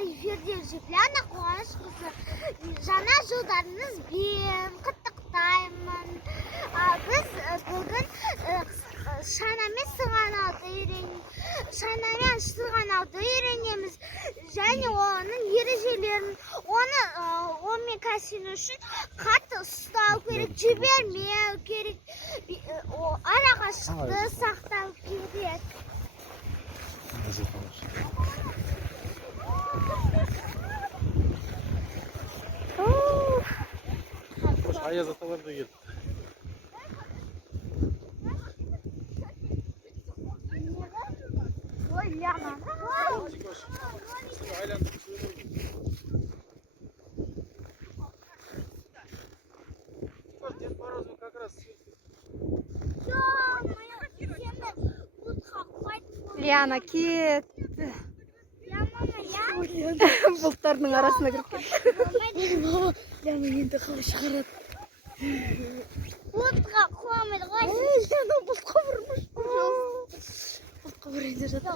достар, эфирде Жеплана Қуанышқызы. Жаңа жылдарыңызбен құттықтаймын. Біз бүгін шанамен сырғанауды үйренеміз. Және оның ережелерін, онымен кәсіну үшін қатты ұстау керек, жібермеу керек, арақашықты сақтау керек. Аяз аталар да келді. Ой, Ляна. Дед Мороз как раз Лиана кетті. Бұлттардың арасына кіріп кетті. Ляна енді қалай шығарады? Бұлтқа қуамайды ғой. Лиана бұлтқа бұрмыш. Бұлтқа бұрайын деп жатыр.